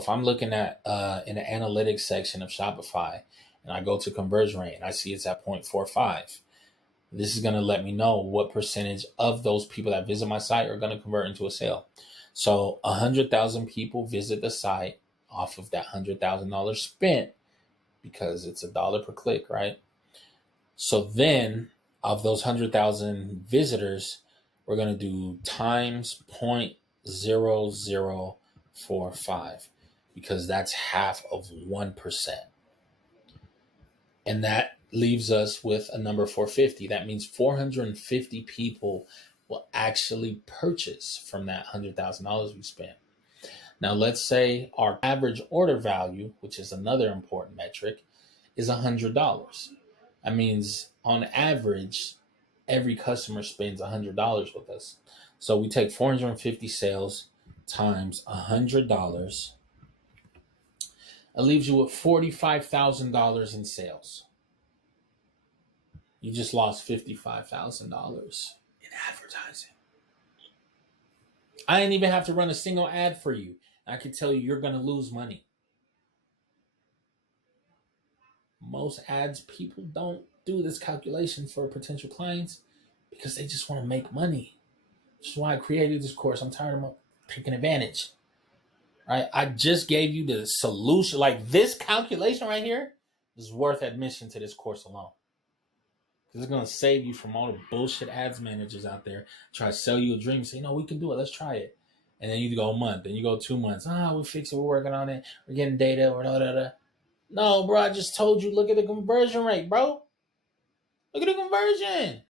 If I'm looking at in the analytics section of Shopify and I go to conversion rate and I see it's at 0.45, this is going to let me know what percentage of those people that visit my site are going to convert into a sale. So 100,000 people visit the site off of that $100,000 spent because it's $1 per click, right? So then of those 100,000 visitors, we're going to do times 0.0045 because that's half of 1%. And that leaves us with a number 450. That means 450 people will actually purchase from that $100,000 we spent. Now, let's say our average order value, which is another important metric, is $100. That means on average, every customer spends $100 with us. So we take 450 sales times $100. It leaves you with $45,000 in sales. You just lost $55,000 in advertising. I didn't even have to run a single ad for you. I can tell you you're going to lose money. Most ads, people don't do this calculation for potential clients because they just want to make money. Which is why I created this course. I'm tired of taking advantage. Right? I just gave you the solution. Like this calculation right here is worth admission to this course alone. Because it's going to save you from all the bullshit ads managers out there try to sell you a dream. Say, no, we can do it. Let's try it. And then you go a month. Then you go 2 months. We fix it. We're working on it. We're getting data. No, bro, I just told you, look at the conversion rate, bro. Look at the conversion.